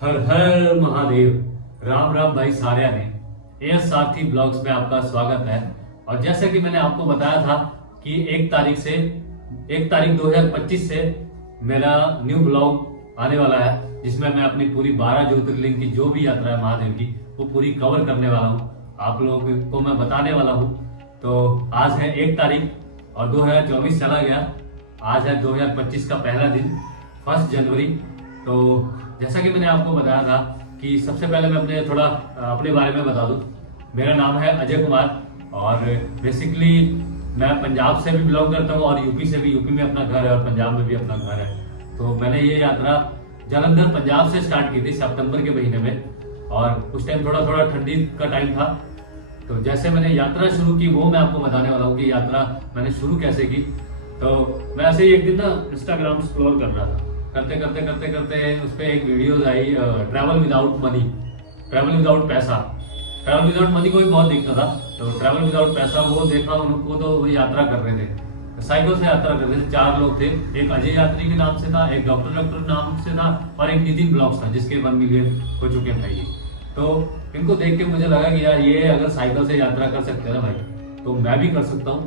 हर हर महादेव। राम राम भाई साਰਿਆਂ ने। एस सारथी ब्लॉग्स में आपका स्वागत है। और जैसे कि मैंने आपको बताया था कि 1 तारीख 2025 से मेरा न्यू ब्लॉग आने वाला है, जिसमें मैं अपनी पूरी 12 ज्योतिर्लिंग की जो भी यात्रा है महादेव की वो पूरी कवर करने वाला हूँ, आप लोगों को मैं बताने वाला हूँ। तो आज है 1 तारीख और 2024 चला गया। आज है 2025 का पहला दिन, 1 जनवरी। तो जैसा कि मैंने आपको बताया था कि सबसे पहले मैं अपने बारे में बता दूं। मेरा नाम है अजय कुमार और बेसिकली मैं पंजाब से भी बिलोंग करता हूं और यूपी से भी। यूपी में अपना घर है और पंजाब में भी अपना घर है। तो मैंने ये यात्रा जालंधर पंजाब से स्टार्ट की थी सितंबर के महीने में, और उस टाइम थोड़ा थोड़ा ठंडी का टाइम था। तो जैसे मैंने यात्रा शुरू की वो मैं आपको बताने वाला हूँ कि यात्रा मैंने शुरू कैसे की। तो मैं ऐसे ही एक दिन ना इंस्टाग्राम स्क्रॉल कर रहा था, करते उस पर एक videos I, travel without money, travel without पैसा। ट्रैवल विदाउट मनी को भी बहुत दिखता था, तो ट्रैवल विदाउट पैसा वो देखा उनको। तो वो यात्रा कर रहे थे, साइकिल से यात्रा कर रहे थे। 4 लोग थे, एक अजय यात्री के नाम से था, एक डॉक्टर नाम से था और एक नितिन ब्लॉग्स था जिसके 1 मिलियन हो चुके हैं भाई। तो इनको देख के मुझे लगा कि यार ये अगर साइकिल से यात्रा कर सकते हैं ना भाई, तो मैं भी कर सकता हूँ।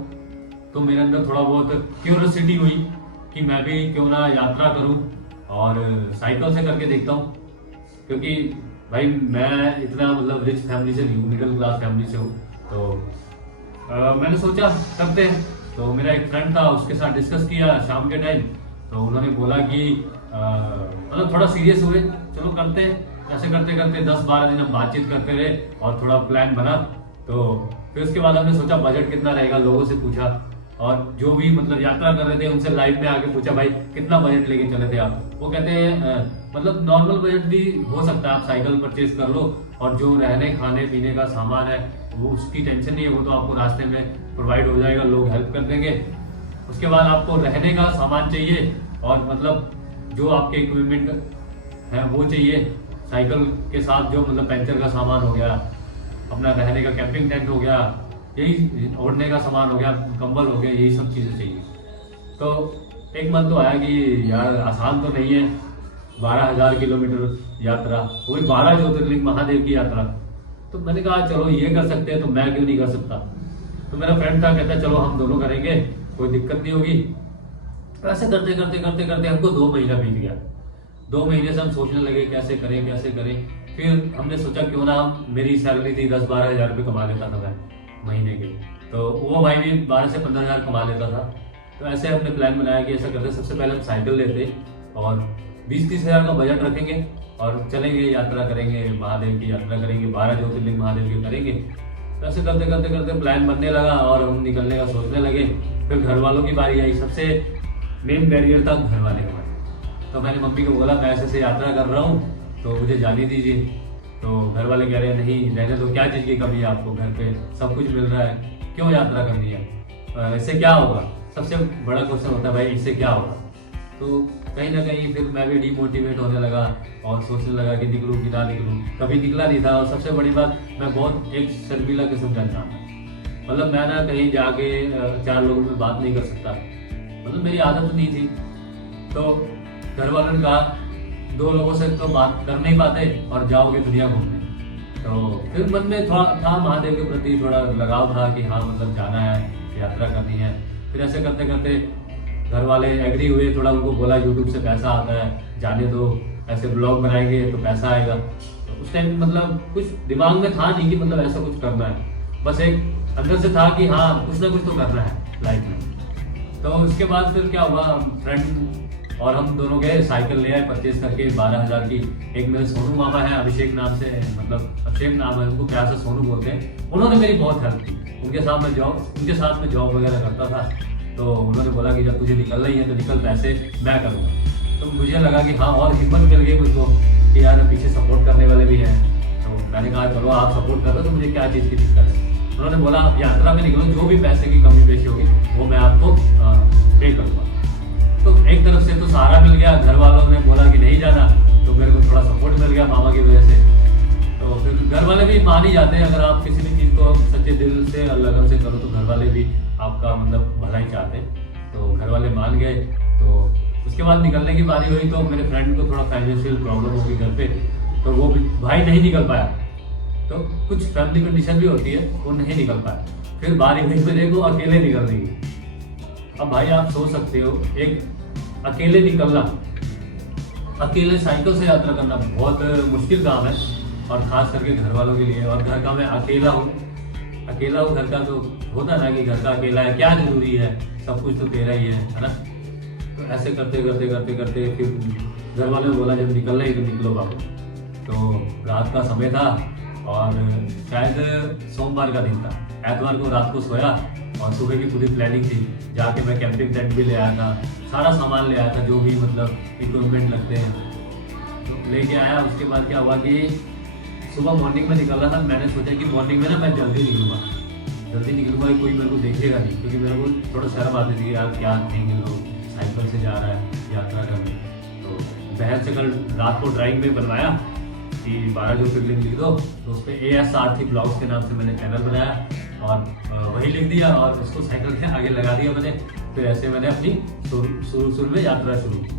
तो मेरे अंदर थोड़ा बहुत क्यूरियोसिटी हुई कि मैं भी क्यों ना यात्रा करूं और साइकिल से करके देखता हूं। क्योंकि भाई मैं इतना मतलब रिच फैमिली से नहीं हूँ, मिडिल क्लास फैमिली से हूँ। तो मैंने सोचा करते हैं। तो मेरा एक फ्रेंड था, उसके साथ डिस्कस किया शाम के टाइम। तो उन्होंने बोला कि मतलब थोड़ा सीरियस हुए, चलो करते हैं। ऐसे करते करते 10-12 दिन हम बातचीत करते रहे और थोड़ा प्लान बना। तो फिर उसके बाद हमने सोचा बजट कितना रहेगा, लोगों से पूछा और जो भी मतलब यात्रा कर रहे थे उनसे लाइव में आके पूछा भाई कितना बजट लेके चले थे आप। वो कहते हैं मतलब नॉर्मल बजट भी हो सकता है, आप साइकिल परचेज कर लो और जो रहने खाने पीने का सामान है वो उसकी टेंशन नहीं है, वो तो आपको रास्ते में प्रोवाइड हो जाएगा, लोग हेल्प कर देंगे। उसके बाद आपको रहने का सामान चाहिए और मतलब जो आपके इक्विपमेंट है वो चाहिए। साइकिल के साथ जो मतलब पंचर का सामान हो गया, अपना रहने का कैंपिंग टेंट हो गया, यही ओढ़ने का सामान हो गया, कंबल हो गया, यही सब चीज़ें चाहिए। तो एक मन तो आया कि यार आसान तो नहीं है 12,000 किलोमीटर यात्रा, वो भी 12 ज्योतिर्लिंग महादेव की यात्रा। तो मैंने कहा चलो ये कर सकते हैं तो मैं क्यों नहीं कर सकता। तो मेरा फ्रेंड था, कहता चलो हम दोनों करेंगे, कोई दिक्कत नहीं होगी। तो ऐसे करते हमको 2 महीना बीत गया। 2 महीने से हम सोचने लगे कैसे करें। फिर हमने सोचा क्यों ना हम, मेरी सैलरी थी 10-12 हज़ार रुपये कमा लेता था मैं महीने के, तो वो भाई भी 12 से 15 हज़ार कमा लेता था। तो ऐसे हमने प्लान बनाया कि ऐसा करते, सबसे पहले हम साइकिल लेते और 20-30 हज़ार का बजट रखेंगे और चलेंगे, यात्रा करेंगे, महादेव की यात्रा करेंगे, 12 ज्योतिर्लिंग महादेव के करेंगे। तो ऐसे करते प्लान बनने लगा और हम निकलने का सोचने लगे। फिर घर वालों की बारी आई। सबसे मेन बैरियर था घर वाले हमारे। तो मैंने मम्मी को बोला मैं ऐसे यात्रा कर रहा हूँ तो मुझे जाने दीजिए। तो घर वाले कह रहे हैं नहीं रहने दो, क्या चीज़ की कमी है आपको, घर पे सब कुछ मिल रहा है, क्यों यात्रा करनी है, इससे क्या होगा। सबसे बड़ा क्वेश्चन होता है भाई इससे क्या होगा। तो कहीं ना कहीं फिर मैं भी डिमोटिवेट होने लगा और सोचने लगा कि निकलूँ कि ना निकलूँ। कभी निकला नहीं था और सबसे बड़ी बात मैं बहुत एक शर्मीला किस्म का इंसान था। मतलब मैं ना कहीं जाके 4 लोगों में बात नहीं कर सकता, मतलब मेरी आदत नहीं थी। तो घर वालों ने कहा 2 लोगों से तो बात कर नहीं पाते और जाओगे दुनिया घूमने। तो फिर मन में थोड़ा था महादेव के प्रति थोड़ा लगाव था कि हाँ मतलब जाना है, यात्रा करनी है। फिर ऐसे करते घर वाले एग्री हुए, थोड़ा उनको बोला यूट्यूब से पैसा आता है, जाने दो, ऐसे ब्लॉग बनाएंगे तो पैसा आएगा। तो उस टाइम मतलब कुछ दिमाग में था नहीं कि मतलब ऐसा कुछ करना है, बस एक अंदर से था कि हाँ कुछ ना कुछ तो करना है लाइफ में। तो उसके बाद फिर क्या हुआ, फ्रेंड और हम दोनों गए, साइकिल ले आए परचेज करके 12,000 की। एक मेरे सोनू मामा है, अभिषेक नाम से, मतलब अभिषेक नाम है, उनको प्यार से सोनू बोलते हैं। उन्होंने मेरी बहुत हेल्प की, उनके साथ में जॉब वगैरह करता था। तो उन्होंने बोला कि जब तुझे निकलना ही है तो निकल, पैसे मैं करूँगा। तो मुझे लगा कि हाँ और हिम्मत मिल गई मुझको कि यार पीछे सपोर्ट करने वाले भी हैं। तो मैंने कहा चलो आप सपोर्ट कर रहे हो तो मुझे क्या चीज़ की दिक्कत है। उन्होंने बोला आप यात्रा में निकलो, जो भी पैसे की कमी पेशी होगी वो मैं आपको पे करूँगा। तो एक तरफ से तो सहारा मिल गया, घर वालों ने बोला कि नहीं जाना तो मेरे को थोड़ा सपोर्ट मिल गया मामा की वजह से। तो फिर घर वाले भी मान ही जाते हैं, अगर आप किसी भी चीज़ को सच्चे दिल से और लगन से करो तो घर वाले भी आपका मतलब भला ही चाहते हैं। तो घर वाले मान गए। तो उसके बाद निकलने की बारी हुई तो मेरे फ्रेंड को थोड़ा फाइनेंशियल प्रॉब्लम हो गई घर पे। तो वो भाई नहीं निकल पाया। तो कुछ फैमिली कंडीशन भी होती है, वो नहीं निकल पाया। फिर बारी हुई मेरे को अकेले निकल रही। अब भाई आप सोच सकते हो, एक अकेले निकलना, अकेले साइकिल से यात्रा करना बहुत मुश्किल काम है, और खास करके घर वालों के लिए। और घर का मैं अकेला हूँ घर का, तो होता ना कि घर का अकेला है, क्या जरूरी है, सब कुछ तो तेरा ही है ना। तो ऐसे करते करते करते करते फिर घर वालों ने बोला जब निकलना ही तो निकलो बाबू। तो रात का समय था और शायद सोमवार का दिन था। एतवार को रात को सोया और सुबह की पूरी प्लानिंग थी। जाके मैं कैंपिंग टेंट भी ले आया था, सारा सामान ले आया था जो भी मतलब इक्विपमेंट लगते हैं, तो लेके आया। उसके बाद क्या हुआ कि सुबह मॉर्निंग में निकल रहा था। मैंने सोचा कि मॉर्निंग में ना मैं जल्दी निकलूँगा, कोई मेरे को देखेगा नहीं, क्योंकि मेरे को थोड़ा शर्म आती थी यार, क्या देखेंगे लोग, साइकिल से जा रहा है यात्रा करने। तो बहन से कल रात को ड्राइंग में बनवाया कि 12 ज्योतिर्लिंग लिख दो, तो उस पर AS आरती ब्लॉग्स के नाम से मैंने चैनल बनाया और वही लिख दिया और उसको साइकिल के आगे लगा दिया मैंने। फिर ऐसे मैंने अपनी शुरू में यात्रा शुरू की।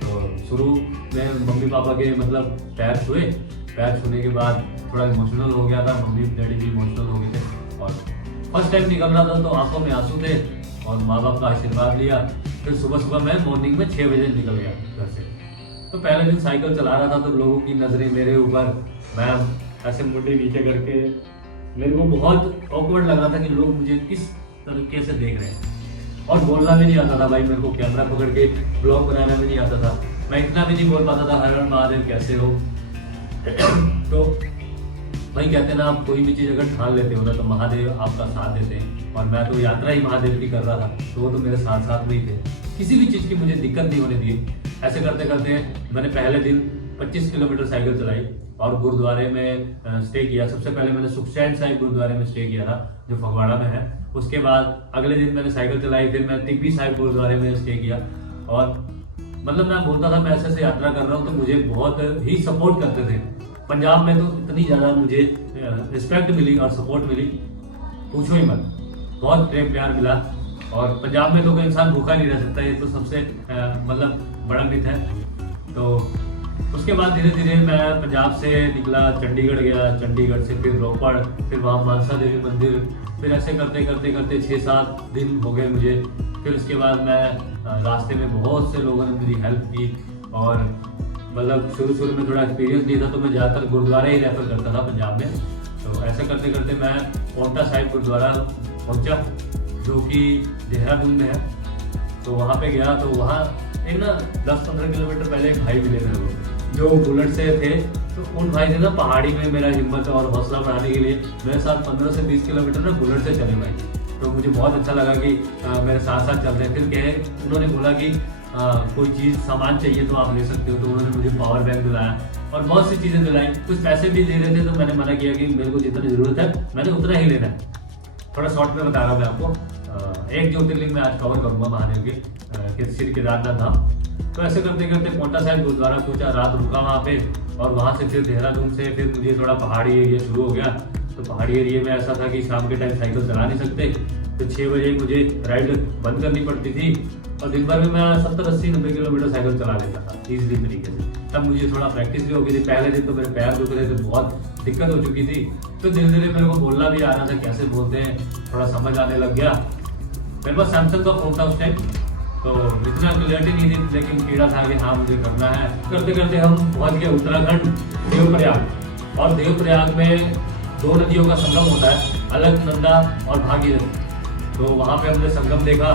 तो शुरू में मम्मी पापा के मतलब पैर छूने के बाद थोड़ा इमोशनल हो गया था, मम्मी डैडी भी इमोशनल हो गए थे। और फर्स्ट टाइम निकल रहा था तो आंखों में आंसू थे और माँ बाप का आशीर्वाद लिया। फिर सुबह मैं मॉर्निंग में 6 बजे निकल गया घर से। तो पहले दिन साइकिल चला रहा था तो लोगों की नज़रें मेरे ऊपर, मैं ऐसे मुंडे नीचे करके, मेरे को बहुत ऑकवर्ड लग रहा था कि लोग मुझे किस तरीके से देख रहे हैं। और बोलना भी नहीं आता था भाई, मेरे को कैमरा पकड़ के ब्लॉग बनाना भी नहीं आता था। मैं इतना भी नहीं बोल पाता था हर हर महादेव कैसे हो। तो भाई कहते ना, आप कोई भी चीज़ अगर ठान लेते हो ना तो महादेव आपका साथ देते हैं। और मैं तो यात्रा ही महादेव की कर रहा था, तो वो तो मेरे साथ साथ में ही थे, किसी भी चीज़ की मुझे दिक्कत नहीं होने दी। ऐसे करते करते मैंने पहले दिन 25 किलोमीटर साइकिल चलाई और गुरुद्वारे में स्टे किया। सबसे पहले मैंने सुखचैन साहिब गुरुद्वारे में स्टे किया था जो फगवाड़ा में है। उसके बाद अगले दिन मैंने साइकिल चलाई, फिर मैं तिब्बी साहिब गुरुद्वारे में स्टे किया। और मतलब मैं बोलता था मैं ऐसे यात्रा कर रहा हूँ, तो मुझे बहुत ही सपोर्ट करते थे। पंजाब में तो इतनी ज़्यादा मुझे रिस्पेक्ट मिली और सपोर्ट मिली, पूछो ही मत, बहुत प्रेम प्यार मिला। और पंजाब में तो कोई इंसान भूखा नहीं रह सकता, ये तो सबसे मतलब बड़ा मिथ है। तो उसके बाद धीरे धीरे मैं पंजाब से निकला, चंडीगढ़ गया, चंडीगढ़ से फिर रोपड़, फिर वहाँ मानसा देवी मंदिर, फिर ऐसे करते करते करते 6-7 दिन हो गए मुझे। फिर उसके बाद मैं रास्ते में बहुत से लोगों ने मेरी हेल्प की। और मतलब शुरू में थोड़ा एक्सपीरियंस नहीं था तो मैं ज़्यादातर गुरुद्वारा ही रेफर करता था पंजाब में। तो ऐसे करते करते मैं पोंटा साहिब गुरुद्वारा पहुंचा जो कि देहरादून में है। तो वहाँ पे गया तो वहाँ एक ना 10-15 किलोमीटर पहले एक भाई मिले मेरे को जो बुलेट से थे। तो उन भाई ने ना पहाड़ी में मेरा हिम्मत और हौसला बढ़ाने के लिए मेरे साथ 15 से 20 किलोमीटर ना बुलेट से चले भाई। तो मुझे बहुत अच्छा लगा कि मेरे साथ साथ चल रहे। फिर कहे उन्होंने बोला कि कोई चीज़ सामान चाहिए तो आप ले सकते हो। तो उन्होंने मुझे पावर बैंक दिलाया और बहुत सी चीज़ें दिलाई, कुछ पैसे भी दे रहे थे। तो मैंने मना किया कि मेरे को जितनी ज़रूरत है मैंने उतना ही लेना है। थोड़ा शॉर्ट में बता रहा हूँ मैं आपको। एक ज्योतिर्लिंग में आज कवर करूँगा महादेव के श्री केदारनाथ धाम। तो ऐसे करते करते पोंटा साहिब गुरुद्वारा पहुंचा, रात रुका वहाँ पे। और वहाँ से फिर देहरादून से फिर मुझे थोड़ा पहाड़ी एरिया शुरू हो गया। तो पहाड़ी एरिया में ऐसा था कि शाम के टाइम साइकिल चला नहीं सकते, तो 6 बजे मुझे राइड बंद करनी पड़ती थी। और दिन भर में मैं 70-80-90 किलोमीटर साइकिल चला लेता था ईजिली तरीके से। तब मुझे थोड़ा प्रैक्टिस भी हो गई थी। पहले दिन तो मेरे पैर दुख रहे थे, बहुत दिक्कत हो चुकी थी। तो धीरे धीरे मेरे को बोलना भी आ रहा था, कैसे बोलते हैं, थोड़ा समझ आने लग गया। मेरे पास सैमसंग का फोन था उस टाइम, तो इतना क्लियरिटी नहीं थी, लेकिन कीड़ा था कि हाँ मुझे करना है। करते करते हम पहुँच गए उत्तराखंड देवप्रयाग। और देवप्रयाग में 2 नदियों का संगम होता है, अलकनंदा और भागीरथी। तो वहाँ पे हमने संगम देखा।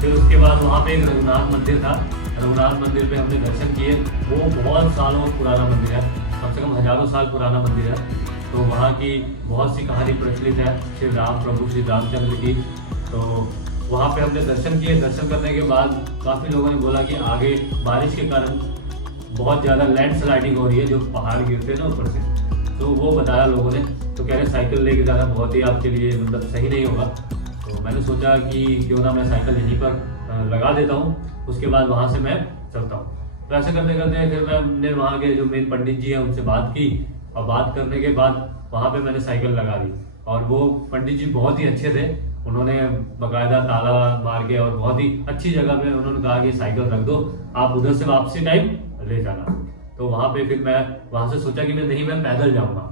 फिर उसके बाद वहाँ पे एक रघुनाथ मंदिर था। रघुनाथ मंदिर पे हमने दर्शन किए। वो बहुत सालों पुराना मंदिर है, कम से कम हजारों साल पुराना मंदिर है। तो वहाँ की बहुत सी कहानी प्रचलित है श्री राम प्रभु श्री रामचंद्र की। तो वहाँ पे हमने दर्शन किए। दर्शन करने के बाद काफ़ी लोगों ने बोला कि आगे बारिश के कारण बहुत ज़्यादा लैंड स्लाइडिंग हो रही है, जो पहाड़ गिरते हैं ना ऊपर से। तो वो बताया लोगों ने। तो कह रहे साइकिल लेके जाना बहुत ही आपके लिए मतलब सही नहीं होगा। तो मैंने सोचा कि क्यों ना मैं साइकिल यहीं पर लगा देता हूँ, उसके बाद वहाँ से मैं चलता हूँ। तो ऐसे करते करते फिर मैंने वहाँ के जो मेन पंडित जी हैं उनसे बात की। और बात करने के बाद वहाँ पे मैंने साइकिल लगा दी। और वो पंडित जी बहुत ही अच्छे थे, उन्होंने बाकायदा ताला मार के और बहुत ही अच्छी जगह पे उन्होंने कहा कि साइकिल रख दो, आप उधर से वापसी टाइम ले जाना। तो वहाँ पे फिर मैं वहाँ से सोचा कि मैं पैदल जाऊँगा,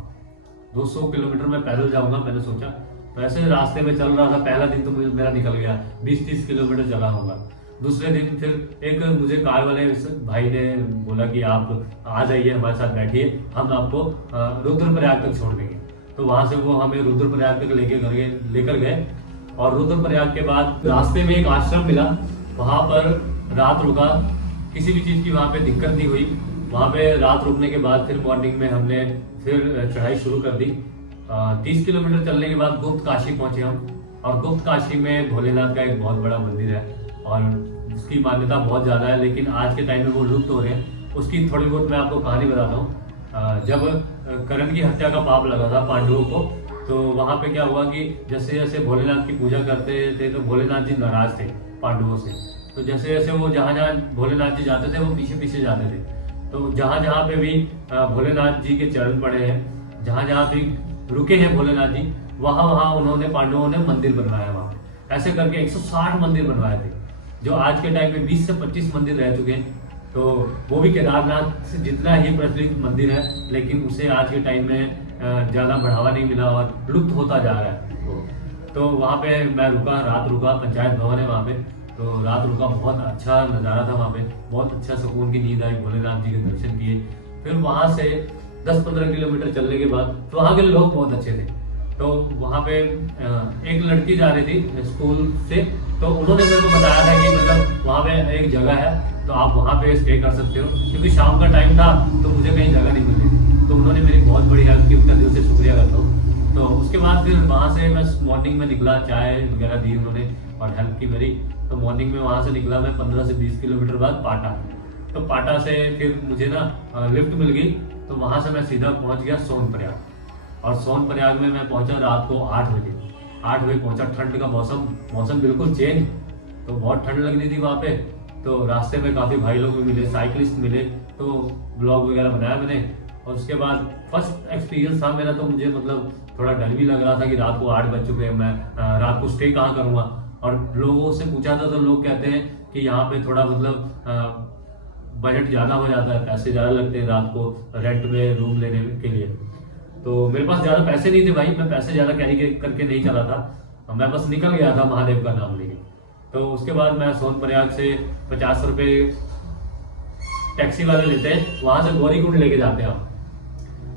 200 किलोमीटर मैं पैदल जाऊँगा मैंने सोचा। तो ऐसे रास्ते में चल रहा था, पहला दिन तो मेरा निकल गया, 20-30 किलोमीटर चला होगा। दूसरे दिन फिर एक मुझे कार वाले भाई ने बोला कि आप आ जाइए हमारे साथ बैठिए, हम आपको रुद्रप्रयाग तक छोड़ देंगे। तो वहाँ से वो हमें रुद्रप्रयाग तक लेकर गए और रुद्रप्रयाग के बाद रास्ते में एक आश्रम मिला, वहाँ पर रात रुका, किसी भी चीज़ की वहाँ पे दिक्कत नहीं हुई। वहाँ पे रात रुकने के बाद फिर मॉर्निंग में हमने फिर चढ़ाई शुरू कर दी। 30 किलोमीटर चलने के बाद गुप्त काशी पहुंचे हम, और गुप्त काशी में भोलेनाथ का एक बहुत बड़ा मंदिर है और उसकी मान्यता बहुत ज़्यादा है, लेकिन आज के टाइम में वो लुप्त हो रहे हैं। उसकी थोड़ी बहुत मैं आपको कहानी बताता हूँ। जब कर्ण की हत्या का पाप लगा था पांडवों को, तो वहाँ पे क्या हुआ कि जैसे जैसे भोलेनाथ की पूजा करते थे तो भोलेनाथ जी नाराज थे पांडवों से। तो जैसे जैसे वो जहाँ जहाँ भोलेनाथ जी जाते थे वो पीछे पीछे जाते थे। तो जहाँ जहाँ पे भी भोलेनाथ जी के चरण पड़े हैं, जहाँ जहाँ भी रुके हैं भोलेनाथ जी, वहाँ वहाँ उन्होंने पांडवों ने मंदिर बनवाया वहाँ। ऐसे करके 160 मंदिर बनवाए थे, जो आज के टाइम में 20 से 25 मंदिर रह चुके हैं। तो वो भी केदारनाथ से जितना ही प्रचलित मंदिर है, लेकिन उसे आज के टाइम में ज़्यादा बढ़ावा नहीं मिला और लुप्त होता जा रहा है। तो वहाँ पे मैं रुका, रात रुका, पंचायत भवन है वहाँ पे, तो रात रुका। बहुत अच्छा नज़ारा था वहाँ पे, बहुत अच्छा सुकून की नींद आई, भोलेनाथ जी के दर्शन किए। फिर वहाँ से 10-15 किलोमीटर चलने के बाद तो वहाँ के लोग बहुत अच्छे थे। तो वहाँ पे एक लड़की जा रही थी स्कूल से, तो उन्होंने मेरे को बताया था कि मतलब वहाँ पे एक जगह है तो आप वहाँ पे स्टे कर सकते हो, क्योंकि शाम का टाइम था तो मुझे कहीं जगह नहीं मिली थी। तो उन्होंने मेरी बहुत बड़ी हेल्प की, उनका दिल से शुक्रिया करता हूँ। तो उसके बाद फिर वहाँ से मैं मॉर्निंग में निकला, चाय वगैरह दी उन्होंने और हेल्प की मेरी। तो मॉर्निंग में वहाँ से निकला मैं 15 से 20 किलोमीटर बाद पाटा। तो पाटा से फिर मुझे ना लिफ्ट मिल गई, तो वहाँ से मैं सीधा पहुँच गया सोनप्रयाग। और सोनप्रयाग में मैं पहुँचा रात को 8 बजे। 8 बजे पहुँचा, ठंड का मौसम बिल्कुल चेंज, तो बहुत ठंड लग रही थी वहाँ पे। तो रास्ते में काफ़ी भाई लोग भी मिले, साइकिलिस्ट मिले, तो ब्लॉग वगैरह बनाया मैंने। और उसके बाद फर्स्ट एक्सपीरियंस था मेरा, तो मुझे मतलब थोड़ा डर भी लग रहा था कि रात को 8 बज चुके हैं, मैं रात को स्टे कहाँ करूँगा। और लोगों से पूछा था तो लोग कहते हैं कि यहाँ पे थोड़ा मतलब बजट ज़्यादा हो जाता है, पैसे ज़्यादा लगते हैं रात को रेंट में रूम लेने के लिए। तो मेरे पास ज़्यादा पैसे नहीं थे भाई, मैं पैसे ज़्यादा कैरी करके नहीं चला था, मैं बस निकल गया था महादेव का नाम लेके। तो उसके बाद मैं सोनप्रयाग से 50 रुपये टैक्सी वाले लेते हैं, वहाँ से गौरीकुंड लेके जाते हैं हम।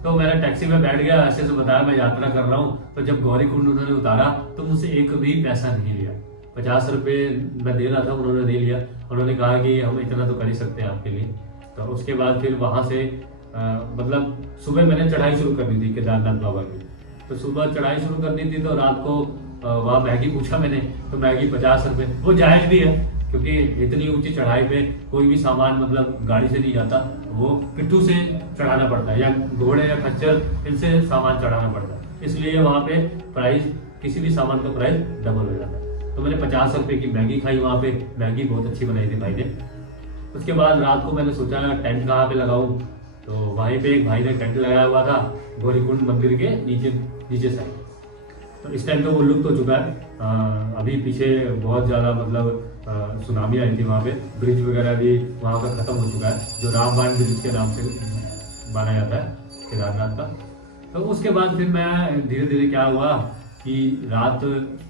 तो मैंने टैक्सी में बैठ गया, ऐसे बताया मैं यात्रा कर रहा हूँ। तो जब गौरीकुंड उन्होंने उतारा तो मुझसे एक भी पैसा नहीं लिया, 50 रुपये मैं दे रहा था, उन्होंने नहीं लिया। उन्होंने कहा कि हम इतना तो कर ही सकते हैं आपके लिए। तो उसके बाद फिर वहाँ से मतलब सुबह मैंने चढ़ाई शुरू कर दी थी केदारनाथ बाबा की। तो सुबह चढ़ाई शुरू कर दी थी, तो रात को वहाँ मैगी पूछा मैंने, तो मैगी 50 रुपये, वो जायज़ भी है क्योंकि इतनी ऊंची चढ़ाई पे कोई भी सामान मतलब गाड़ी से नहीं जाता, वो पिट्ठू से चढ़ाना पड़ता है या घोड़े या खच्चर, इनसे सामान चढ़ाना पड़ता है। इसलिए वहाँ पे प्राइस, किसी भी सामान का प्राइस डबल हो जाता है। तो मैंने 50 रुपये की मैगी खाई वहाँ पे, मैगी बहुत अच्छी बनाई थी भाई ने। उसके बाद रात को मैंने सोचा टेंट कहाँ पे लगाऊं, तो वहीं पे एक भाई ने टेंट लगाया हुआ था गौरीकुंड मंदिर के नीचे साइड। तो इस टाइम तो वो लुप्त हो चुका है। अभी पीछे बहुत ज़्यादा मतलब सुनामी आई थी वहाँ पे, ब्रिज वगैरह भी वहाँ का ख़त्म हो चुका है, जो रामबाण ब्रिज के नाम से माना जाता है केदारनाथ का। तो उसके बाद फिर मैं धीरे धीरे क्या हुआ कि रात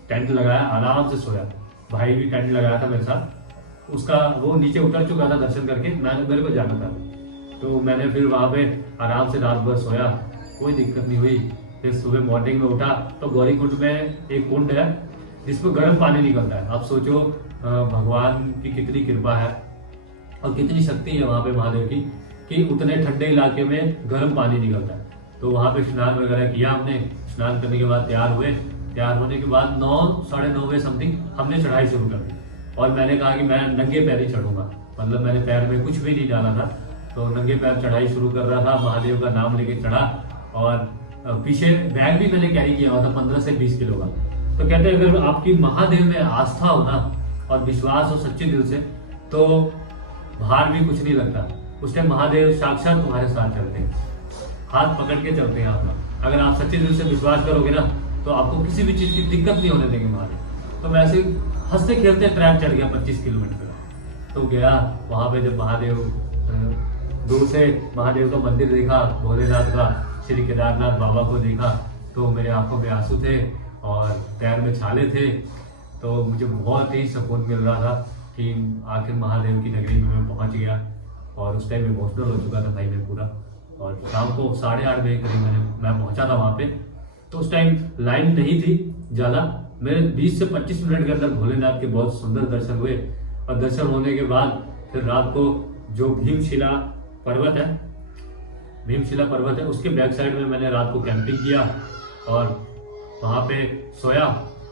टेंट लगाया, आराम से सोया। भाई भी टेंट लगाया था मेरे साथ, उसका वो नीचे उतर चुका था दर्शन करके, मेरे को जाना था। तो मैंने फिर वहाँ पे आराम से रात भर सोया, कोई दिक्कत नहीं हुई। फिर सुबह मॉर्निंग में उठा तो गौरीकुंड में एक कुंड है जिसमें गर्म पानी निकलता है। आप सोचो भगवान की कितनी कृपा है और कितनी शक्ति है वहाँ पे महादेव की कि उतने ठंडे इलाके में गर्म पानी निकलता है। तो वहाँ पे स्नान वगैरह किया हमने। स्नान करने के बाद तैयार हुए, तैयार होने के बाद 9-9:30 बजे समथिंग हमने चढ़ाई शुरू कर दी। और मैंने कहा कि मैं नंगे पैर ही चढ़ूंगा, मतलब मैंने पैर में कुछ भी नहीं डाला था, तो नंगे पैर चढ़ाई शुरू कर रहा था, महादेव का नाम लेके चढ़ा। और पीछे बैग भी मैंने कैरी किया हुआ था 15 से 20 किलो का। तो कहते हैं अगर आपकी महादेव में आस्था हो ना और विश्वास हो सच्चे दिल से, तो बाहर भी कुछ नहीं लगता। उस टाइम महादेव साक्षात तुम्हारे साथ चलते हैं, हाथ पकड़ के चलते हैं आपका। अगर आप सच्चे दिल से विश्वास करोगे ना तो आपको किसी भी चीज़ की दिक्कत नहीं होने देंगे महादेव। तो मैं ऐसे हंसते खेलते ट्रैक चढ़ गया 25 किलोमीटर। तो गया वहाँ पे, जब महादेव दूर से महादेव का मंदिर देखा, भोलेनाथ का, श्री केदारनाथ बाबा को देखा तो मेरे आंखों में आंसू थे और पैर में छाले थे। तो मुझे बहुत ही सुकून मिल रहा था कि आखिर महादेव की नगरी में मैं पहुंच गया। और उस टाइम इमोशनल हो चुका था भाई मैं पूरा। और शाम को 8:30 बजे करीब मैं पहुंचा था वहाँ पे। तो उस टाइम लाइन नहीं थी ज़्यादा, मेरे 20 से 25 मिनट के अंदर भोलेनाथ के बहुत सुंदर दर्शन हुए। और दर्शन होने के बाद फिर रात को जो भीमशिला पर्वत है उसके बैक साइड में मैंने रात को कैंपिंग किया और वहाँ पे सोया।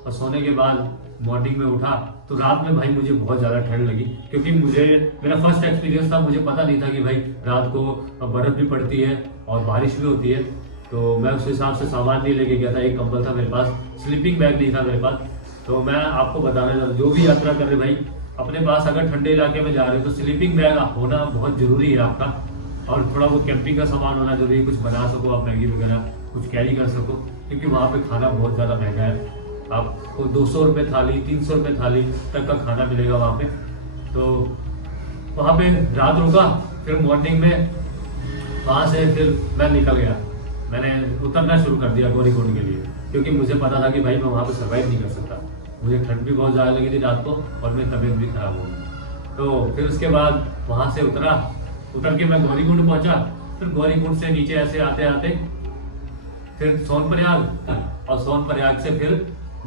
और सोने के बाद मॉर्निंग में उठा तो रात में भाई मुझे बहुत ज़्यादा ठंड लगी, क्योंकि मेरा फर्स्ट एक्सपीरियंस था। मुझे पता नहीं था कि भाई रात को बर्फ़ भी पड़ती है और बारिश भी होती है। तो मैं उस हिसाब से सामान नहीं लेके गया था। एक कंबल था मेरे पास, स्लीपिंग बैग नहीं था मेरे पास। तो मैं आपको बताना चाहता हूँ, जो भी यात्रा कर रहे भाई अपने पास अगर ठंडे इलाके में जा रहे हो तो स्लीपिंग बैग होना बहुत ज़रूरी है आपका। और थोड़ा वो कैंपिंग का सामान होना जरूरी है, कुछ बना सको आप, मैगी वगैरह कुछ कैरी कर सको, क्योंकि वहाँ पे खाना बहुत ज़्यादा महंगा है। आपको 200 रुपये थाली, 300 रुपये थाली तक का खाना मिलेगा वहाँ पे। तो वहाँ पे रात रुका, फिर मॉर्निंग में वहाँ से फिर मैं निकल गया। मैंने उतरना शुरू कर दिया गौरीकुंड के लिए, क्योंकि मुझे पता था कि भाई मैं वहाँ पे सर्वाइव नहीं कर सकता। मुझे ठंड भी बहुत ज़्यादा लगी थी रात को और मेरी तबीयत भी खराब हो गई। तो फिर उसके बाद वहाँ से उतर के मैं गौरीकुंड पहुँचा। फिर गौरीकुंड से नीचे ऐसे आते आते फिर सोनप्रयाग, और सोनप्रयाग से फिर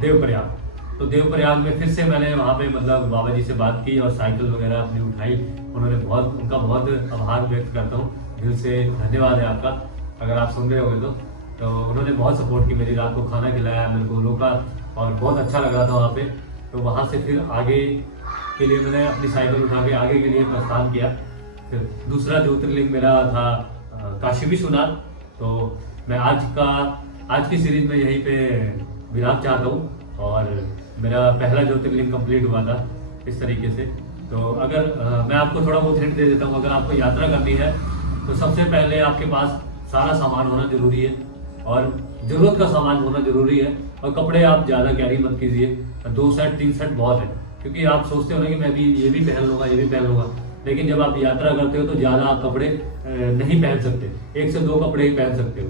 देवप्रयाग। तो देवप्रयाग में फिर से मैंने वहाँ पे मतलब बाबा जी से बात की और साइकिल वगैरह अपनी उठाई। उनका बहुत आभार व्यक्त करता हूँ, दिल से धन्यवाद है आपका, अगर आप सुन रहे होगे तो उन्होंने बहुत सपोर्ट की मेरी। रात को खाना खिलाया, मेरे को रोका और बहुत अच्छा लग रहा था वहाँ पे। तो वहाँ से फिर आगे के लिए मैंने अपनी साइकिल उठा के आगे के लिए प्रस्थान किया। फिर दूसरा ज्योतिर्लिंग मेरा था काशी विश्वनाथ। तो मैं आज की सीरीज में यहीं पे विराम चाहता हूँ और मेरा पहला ज्योतिर्लिंग कंप्लीट हुआ था इस तरीके से। तो अगर मैं आपको थोड़ा बहुत हिंट दे देता हूँ, अगर आपको यात्रा करनी है तो सबसे पहले आपके पास सारा सामान होना जरूरी है और जरूरत का सामान होना जरूरी है। और कपड़े आप ज़्यादा कैरी मत कीजिए, 2 सेट 3 सेट बहुत है, क्योंकि आप सोचते हो ना कि मैं भी ये भी पहन लूँगा, लेकिन जब आप यात्रा करते हो तो ज़्यादा आप कपड़े नहीं पहन सकते, 1 से 2 कपड़े ही पहन सकते हो।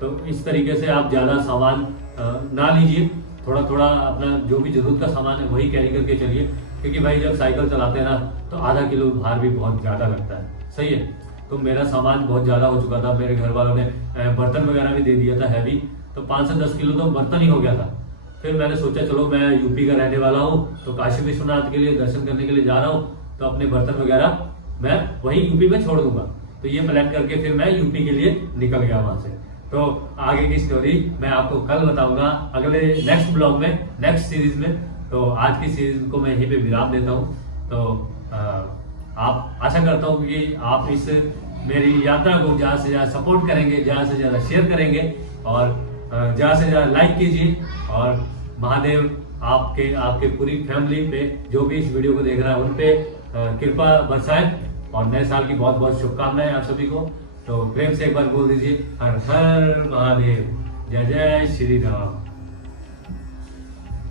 तो इस तरीके से आप ज़्यादा सामान ना लीजिए, थोड़ा थोड़ा अपना जो भी जरूरत का सामान है वही कैरी करके चलिए, क्योंकि भाई जब साइकिल चलाते हैं ना तो आधा किलो भार भी बहुत ज़्यादा लगता है। सही है। तो मेरा सामान बहुत ज़्यादा हो चुका था, मेरे घर वालों ने बर्तन वगैरह भी दे दिया था हैवी, तो 5 से 10 किलो तो बर्तन ही हो गया था। फिर मैंने सोचा चलो मैं यूपी का रहने वाला हूँ, तो काशी विश्वनाथ के लिए दर्शन करने के लिए जा रहा हूँ, तो अपने बर्तन वगैरह मैं वही यूपी में छोड़ दूंगा। तो ये प्लान करके फिर मैं यूपी के लिए निकल गया वहाँ से। तो आगे की स्टोरी मैं आपको कल बताऊंगा अगले नेक्स्ट ब्लॉग में, नेक्स्ट सीरीज में। तो आज की सीरीज को मैं यहीं पे विराम देता हूँ। तो आप आशा करता हूँ कि आप इस मेरी यात्रा को ज़्यादा से ज़्यादा सपोर्ट करेंगे, ज़्यादा से ज़्यादा शेयर करेंगे और ज़्यादा से ज़्यादा लाइक कीजिए। और महादेव आपके पूरी फैमिली पे, जो भी इस वीडियो को देख रहा है उन पे कृपा बरसाए। और नए साल की बहुत बहुत शुभकामनाएं आप सभी को। तो प्रेम से एक बार बोल दीजिए हर हर महादेव, जय जय श्री राम।